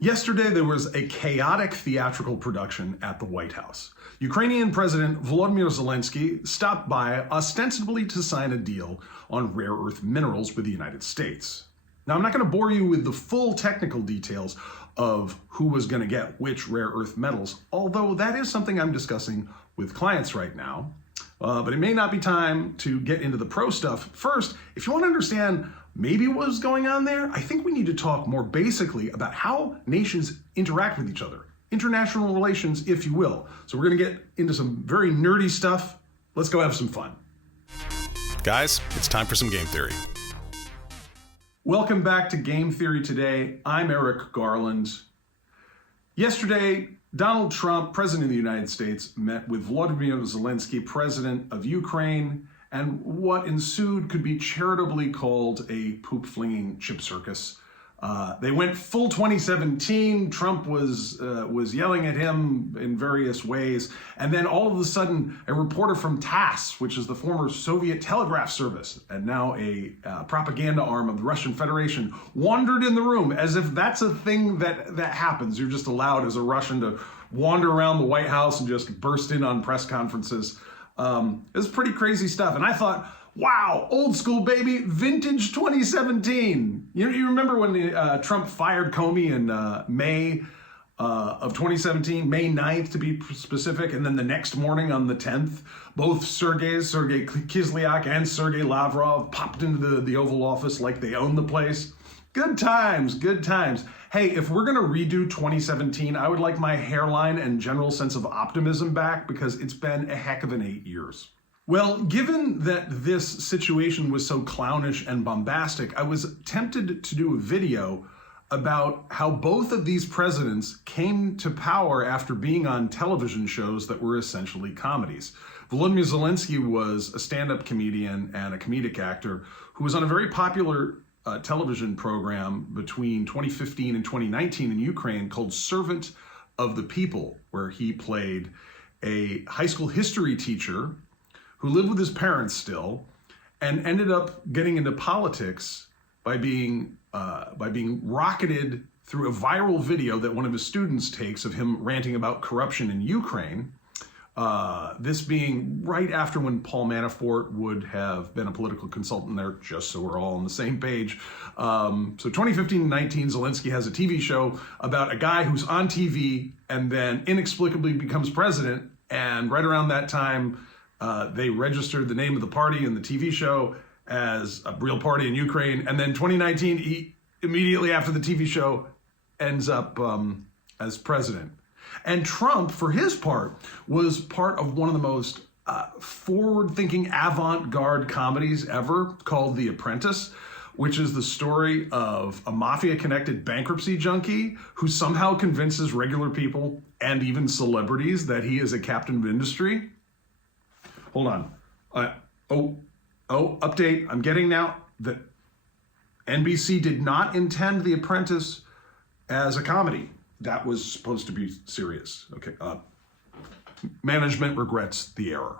Yesterday, there was a chaotic theatrical production at the White House. Ukrainian President Volodymyr Zelenskyy stopped by ostensibly to sign a deal on rare earth minerals with the United States. Now, I'm not going to bore you with the full technical details of who was going to get which rare earth metals, although that is something I'm discussing with clients right now. But it may not be time to get into the pro stuff. First, if you want to understand maybe what was going on there, I think we need to talk more basically about how nations interact with each other. International relations, if you will. So we're going to get into some very nerdy stuff. Let's go have some fun. Guys, it's time for some game theory. Welcome back to Game Theory Today. I'm Eric Garland. Yesterday, Donald Trump, President of the United States, met with Volodymyr Zelenskyy, President of Ukraine, and what ensued could be charitably called a poop-flinging chip circus. They went full 2017. Trump was yelling at him in various ways, and then all of a sudden, a reporter from TASS, which is the former Soviet telegraph service, and now a propaganda arm of the Russian Federation, wandered in the room as if that's a thing that happens. You're just allowed as a Russian to wander around the White House and just burst in on press conferences. It's pretty crazy stuff, and I thought, wow, old school, baby, vintage 2017. You remember when Trump fired Comey in May of 2017, May 9th to be specific, and then the next morning on the 10th, both Sergei Kislyak and Sergei Lavrov popped into the Oval Office like they owned the place. Good times, good times. Hey, if we're gonna redo 2017, I would like my hairline and general sense of optimism back because it's been a heck of an 8 years. Well, given that this situation was so clownish and bombastic, I was tempted to do a video about how both of these presidents came to power after being on television shows that were essentially comedies. Volodymyr Zelenskyy was a stand-up comedian and a comedic actor who was on a very popular television program between 2015 and 2019 in Ukraine called Servant of the People, where he played a high school history teacher who lived with his parents still, and ended up getting into politics by being rocketed through a viral video that one of his students takes of him ranting about corruption in Ukraine. This being right after when Paul Manafort would have been a political consultant there, just so we're all on the same page. So 2015 and 19, Zelenskyy has a TV show about a guy who's on TV and then inexplicably becomes president. And right around that time, they registered the name of the party in the TV show as a real party in Ukraine. And then 2019, he immediately after the TV show ends up as president. And Trump, for his part, was part of one of the most forward-thinking avant-garde comedies ever called The Apprentice, which is the story of a mafia-connected bankruptcy junkie who somehow convinces regular people and even celebrities that he is a captain of industry. Hold on. Update. I'm getting now that NBC did not intend The Apprentice as a comedy. That was supposed to be serious. Okay. Management regrets the error.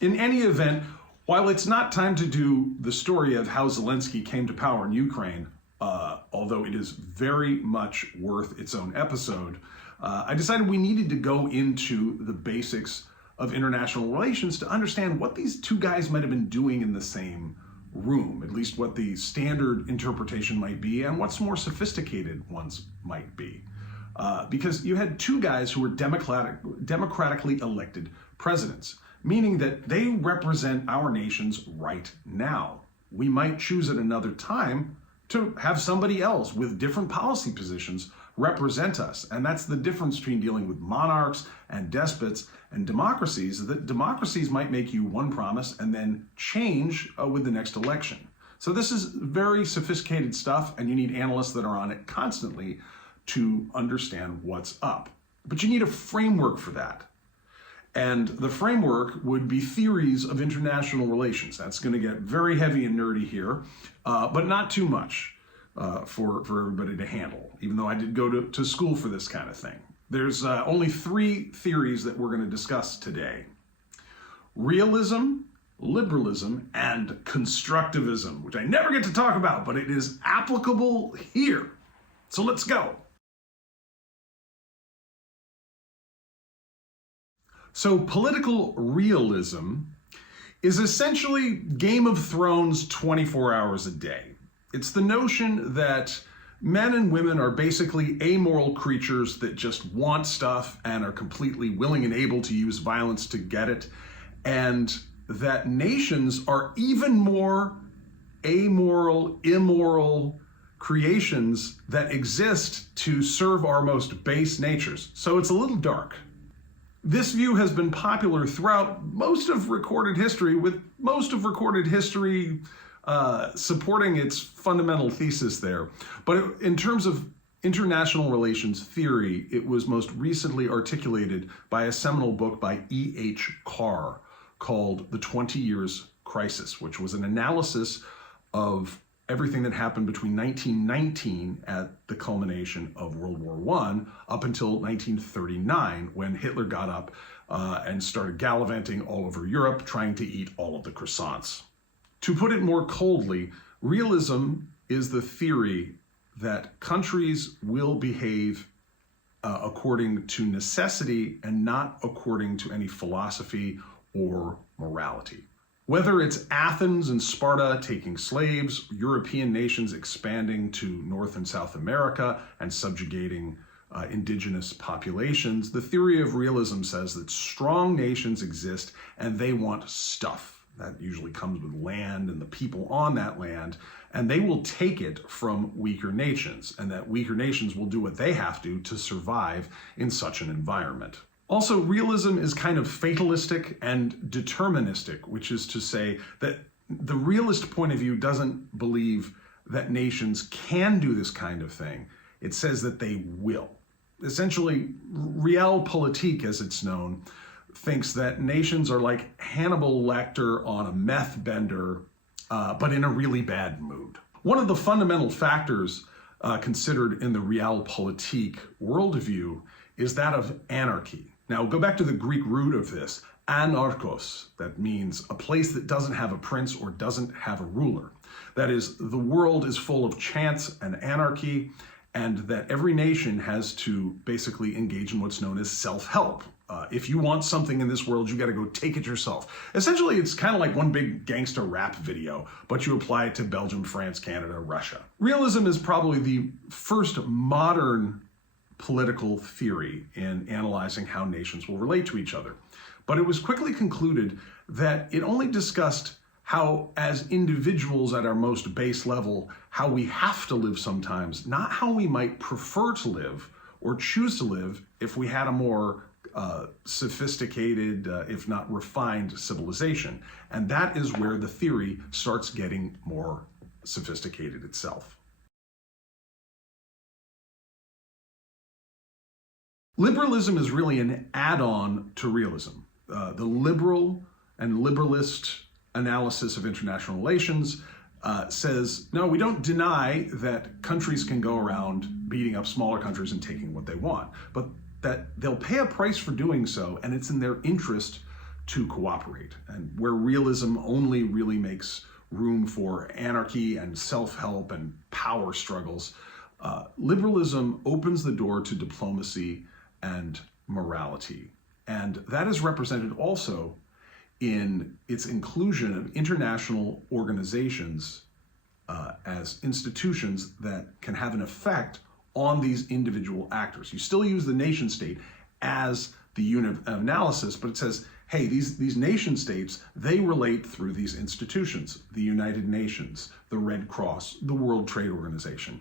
In any event, while it's not time to do the story of how Zelenskyy came to power in Ukraine, although it is very much worth its own episode, I decided we needed to go into the basics of international relations to understand what these two guys might have been doing in the same room, at least what the standard interpretation might be and what's more sophisticated ones might be. Because you had two guys who were democratically elected presidents, meaning that they represent our nations right now. We might choose at another time to have somebody else with different policy positions represent us. And that's the difference between dealing with monarchs and despots and democracies, that democracies might make you one promise and then change with the next election. So this is very sophisticated stuff, and you need analysts that are on it constantly to understand what's up. But you need a framework for that. And the framework would be theories of international relations. That's going to get very heavy and nerdy here, but not too much for everybody to handle, even though I did go to school for this kind of thing. There's only three theories that we're going to discuss today: realism, liberalism, and constructivism, which I never get to talk about, but it is applicable here. So let's go. So political realism is essentially Game of Thrones 24 hours a day. It's the notion that men and women are basically amoral creatures that just want stuff and are completely willing and able to use violence to get it, and that nations are even more amoral, immoral creations that exist to serve our most base natures. So it's a little dark. This view has been popular throughout most of recorded history, with most of recorded history supporting its fundamental thesis there. But in terms of international relations theory, it was most recently articulated by a seminal book by E.H. Carr called The 20 Years Crisis, which was an analysis of everything that happened between 1919 at the culmination of World War I up until 1939, when Hitler got up and started gallivanting all over Europe, trying to eat all of the croissants. To put it more coldly, realism is the theory that countries will behave according to necessity and not according to any philosophy or morality. Whether it's Athens and Sparta taking slaves, European nations expanding to North and South America and subjugating indigenous populations, the theory of realism says that strong nations exist and they want stuff. That usually comes with land and the people on that land, and they will take it from weaker nations, and that weaker nations will do what they have to survive in such an environment. Also, realism is kind of fatalistic and deterministic, which is to say that the realist point of view doesn't believe that nations can do this kind of thing. It says that they will. Essentially, Realpolitik, as it's known, thinks that nations are like Hannibal Lecter on a meth bender, but in a really bad mood. One of the fundamental factors considered in the Realpolitik worldview is that of anarchy. Now, go back to the Greek root of this, anarchos, that means a place that doesn't have a prince or doesn't have a ruler. That is, the world is full of chance and anarchy, and that every nation has to basically engage in what's known as self-help. If you want something in this world, you got to go take it yourself. Essentially, it's kind of like one big gangster rap video, but you apply it to Belgium, France, Canada, Russia. Realism is probably the first modern political theory in analyzing how nations will relate to each other. But it was quickly concluded that it only discussed how, as individuals at our most base level, how we have to live sometimes, not how we might prefer to live or choose to live if we had a more sophisticated, if not refined, civilization. And that is where the theory starts getting more sophisticated itself. Liberalism is really an add-on to realism. The liberal and liberalist analysis of international relations says, no, we don't deny that countries can go around beating up smaller countries and taking what they want, but that they'll pay a price for doing so, and it's in their interest to cooperate. And where realism only really makes room for anarchy and self-help and power struggles, liberalism opens the door to diplomacy and morality. And that is represented also in its inclusion of international organizations as institutions that can have an effect on these individual actors. You still use the nation state as the unit of analysis, but it says, hey, these nation states, they relate through these institutions, the United Nations, the Red Cross, the World Trade Organization,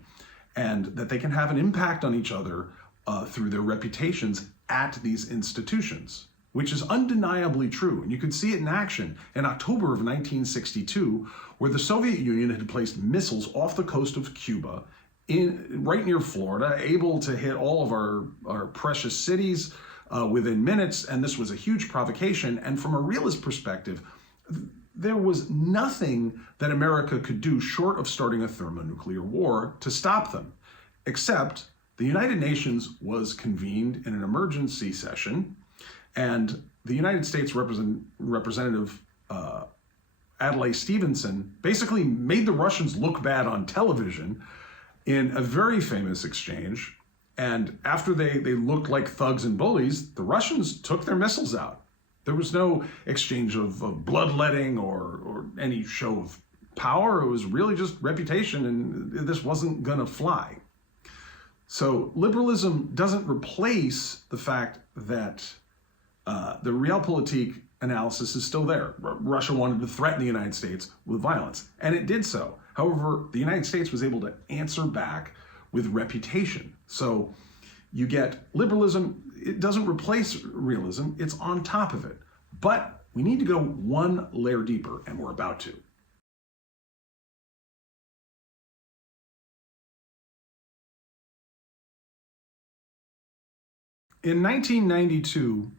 and that they can have an impact on each other through their reputations at these institutions, which is undeniably true. And you could see it in action in October of 1962, where the Soviet Union had placed missiles off the coast of Cuba, right near Florida, able to hit all of our precious cities within minutes. And this was a huge provocation. And from a realist perspective, there was nothing that America could do short of starting a thermonuclear war to stop them, except the United Nations was convened in an emergency session, and the United States Representative Adlai Stevenson basically made the Russians look bad on television in a very famous exchange, And after they looked like thugs and bullies, the Russians took their missiles out. There was no exchange of bloodletting or any show of power. It was really just reputation, and this wasn't gonna fly. So liberalism doesn't replace the fact that the Realpolitik analysis is still there. Russia wanted to threaten the United States with violence, and it did so. However, the United States was able to answer back with reputation. So you get liberalism. It doesn't replace realism, it's on top of it. But we need to go one layer deeper, and we're about to. In 1992,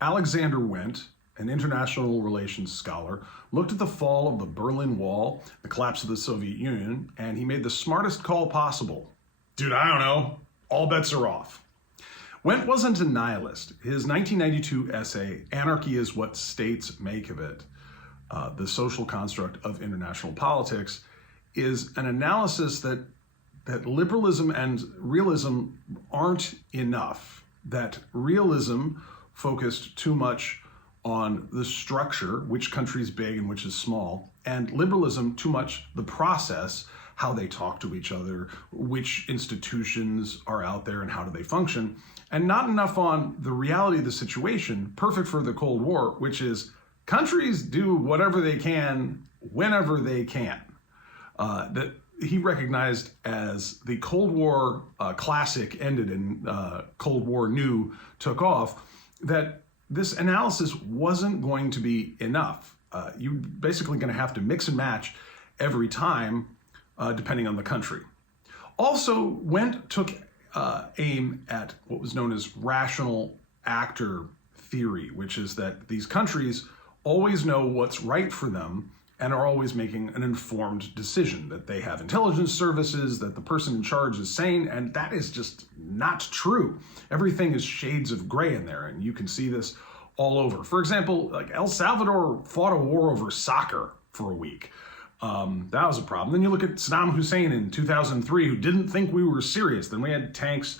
Alexander Wendt, an international relations scholar, looked at the fall of the Berlin Wall, the collapse of the Soviet Union, and he made the smartest call possible. Dude, I don't know. All bets are off. Wendt wasn't a nihilist. His 1992 essay, Anarchy is What States Make of It, The Social Construct of International Politics, is an analysis that liberalism and realism aren't enough, that realism focused too much on the structure, which country is big and which is small, and liberalism too much the process, how they talk to each other, which institutions are out there and how do they function, and not enough on the reality of the situation, perfect for the Cold War, which is countries do whatever they can, whenever they can. That he recognized as the Cold War classic ended and Cold War new took off, that this analysis wasn't going to be enough. You're basically going to have to mix and match every time, depending on the country. Also, Wendt took aim at what was known as rational actor theory, which is that these countries always know what's right for them and are always making an informed decision, that they have intelligence services, that the person in charge is sane, and that is just not true. Everything is shades of gray in there, and you can see this all over. For example, like El Salvador fought a war over soccer for a week. That was a problem. Then you look at Saddam Hussein in 2003, who didn't think we were serious. Then we had tanks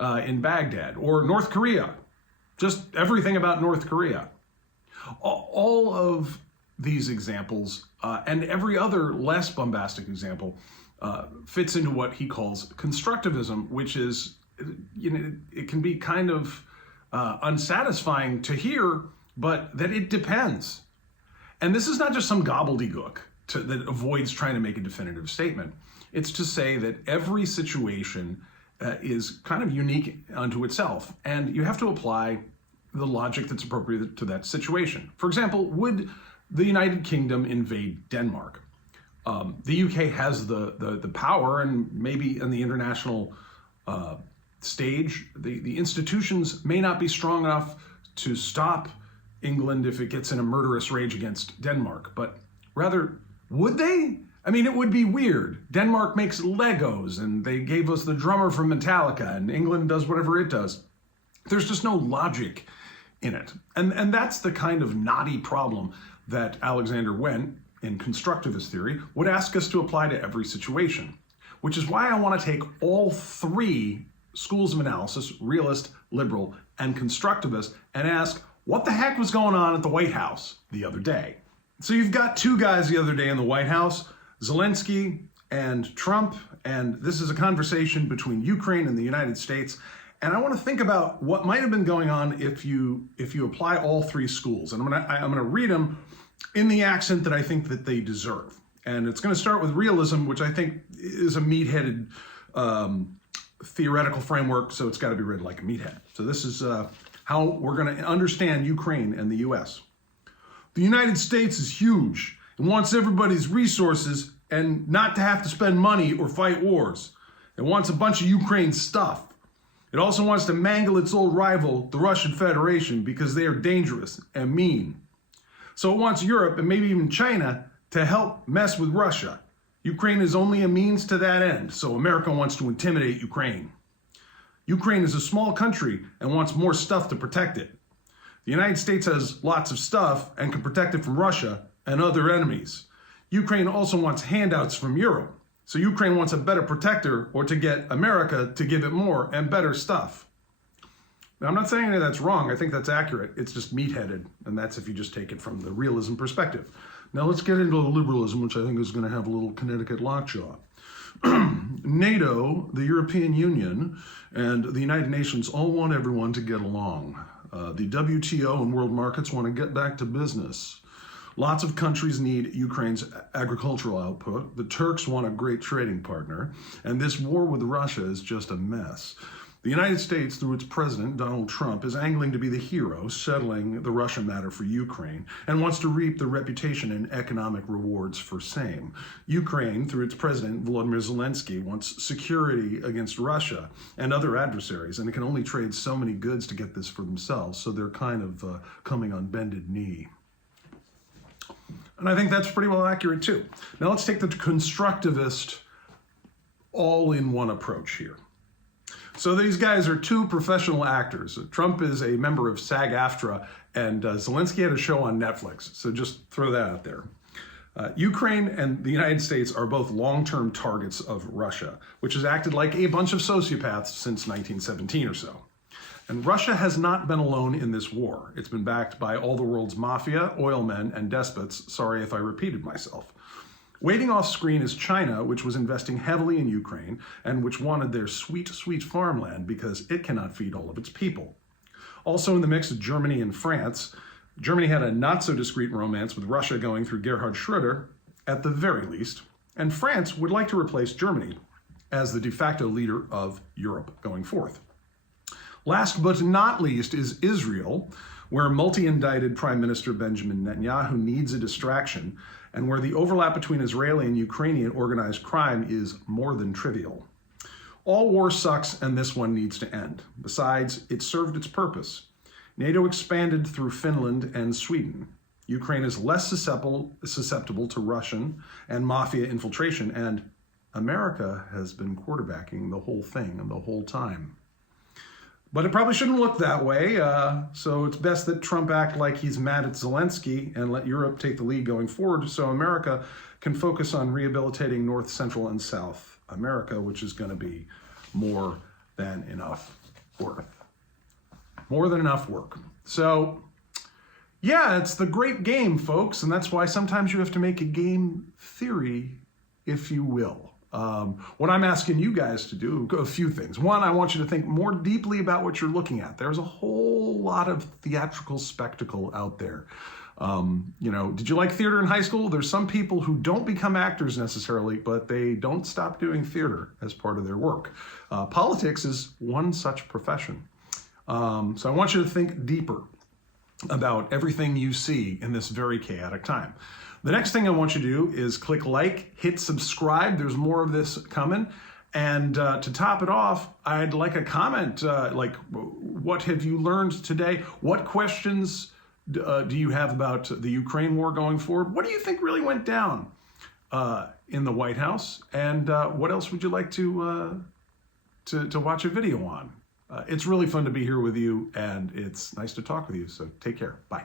in Baghdad. Or North Korea, just everything about North Korea. All of these examples, and every other less bombastic example, fits into what he calls constructivism, which is, it can be kind of unsatisfying to hear, but that it depends. And this is not just some gobbledygook that avoids trying to make a definitive statement. It's to say that every situation is kind of unique unto itself, and you have to apply the logic that's appropriate to that situation. For example, would the United Kingdom invade Denmark? The UK has the power, and maybe in the international stage, the institutions may not be strong enough to stop England if it gets in a murderous rage against Denmark, but rather, would they? I mean, it would be weird. Denmark makes Legos, and they gave us the drummer from Metallica, and England does whatever it does. There's just no logic in it. And that's the kind of knotty problem that Alexander Wendt, in constructivist theory, would ask us to apply to every situation, which is why I want to take all three schools of analysis, realist, liberal, and constructivist, and ask what the heck was going on at the White House the other day. So you've got two guys the other day in the White House, Zelensky and Trump, and this is a conversation between Ukraine and the United States. And I want to think about what might have been going on if you apply all three schools. And I'm gonna read them in the accent that I think that they deserve. And it's going to start with realism, which I think is a meat-headed theoretical framework, so it's got to be read like a meathead. So this is how we're going to understand Ukraine and the U.S. The United States is huge and wants everybody's resources and not to have to spend money or fight wars. It wants a bunch of Ukraine stuff. It also wants to mangle its old rival, the Russian Federation, because they are dangerous and mean. So it wants Europe and maybe even China to help mess with Russia. Ukraine is only a means to that end, so America wants to intimidate Ukraine. Ukraine is a small country and wants more stuff to protect it. The United States has lots of stuff and can protect it from Russia and other enemies. Ukraine also wants handouts from Europe. So Ukraine wants a better protector, or to get America to give it more and better stuff. Now, I'm not saying that that's wrong. I think that's accurate. It's just meat-headed, and that's if you just take it from the realism perspective. Now let's get into liberalism, which I think is going to have a little Connecticut lockjaw. NATO, the European Union, and the United Nations all want everyone to get along. The WTO and world markets want to get back to business. Lots of countries need Ukraine's agricultural output. The Turks want a great trading partner. And this war with Russia is just a mess. The United States, through its president, Donald Trump, is angling to be the hero, settling the Russia matter for Ukraine, and wants to reap the reputation and economic rewards for same. Ukraine, through its president, Volodymyr Zelensky, wants security against Russia and other adversaries, and it can only trade so many goods to get this for themselves, so they're kind of coming on bended knee. And I think that's pretty well accurate, too. Now let's take the constructivist all-in-one approach here. So these guys are two professional actors. Trump is a member of SAG-AFTRA, and Zelensky had a show on Netflix. So just throw that out there. Ukraine and the United States are both long-term targets of Russia, which has acted like a bunch of sociopaths since 1917 or so. And Russia has not been alone in this war. It's been backed by all the world's mafia, oilmen, and despots. Sorry if I repeated myself. Waiting off screen is China, which was investing heavily in Ukraine and which wanted their sweet, sweet farmland because it cannot feed all of its people. Also in the mix of Germany and France, Germany had a not-so-discreet romance with Russia going through Gerhard Schröder, at the very least, and France would like to replace Germany as the de facto leader of Europe going forth. Last but not least is Israel, where multi-indicted Prime Minister Benjamin Netanyahu needs a distraction, and where the overlap between Israeli and Ukrainian organized crime is more than trivial. All war sucks, and this one needs to end. Besides, it served its purpose. NATO expanded through Finland and Sweden. Ukraine is less susceptible to Russian and mafia infiltration, and America has been quarterbacking the whole thing the whole time. But it probably shouldn't look that way, so it's best that Trump act like he's mad at Zelensky and let Europe take the lead going forward so America can focus on rehabilitating North, Central, and South America, which is going to be more than enough work. More than enough work. So, yeah, it's the great game, folks, and that's why sometimes you have to make a game theory, if you will. What I'm asking you guys to do, a few things. One, I want you to think more deeply about what you're looking at. There's a whole lot of theatrical spectacle out there. Did you like theater in high school? There's some people who don't become actors necessarily, but they don't stop doing theater as part of their work. Politics is one such profession. So I want you to think deeper about everything you see in this very chaotic time. The next thing I want you to do is click like, hit subscribe. There's more of this coming. And to top it off, I'd like a comment, like what have you learned today? What questions do you have about the Ukraine war going forward? What do you think really went down in the White House? And what else would you like to watch a video on? It's really fun to be here with you, and it's nice to talk with you. So take care. Bye.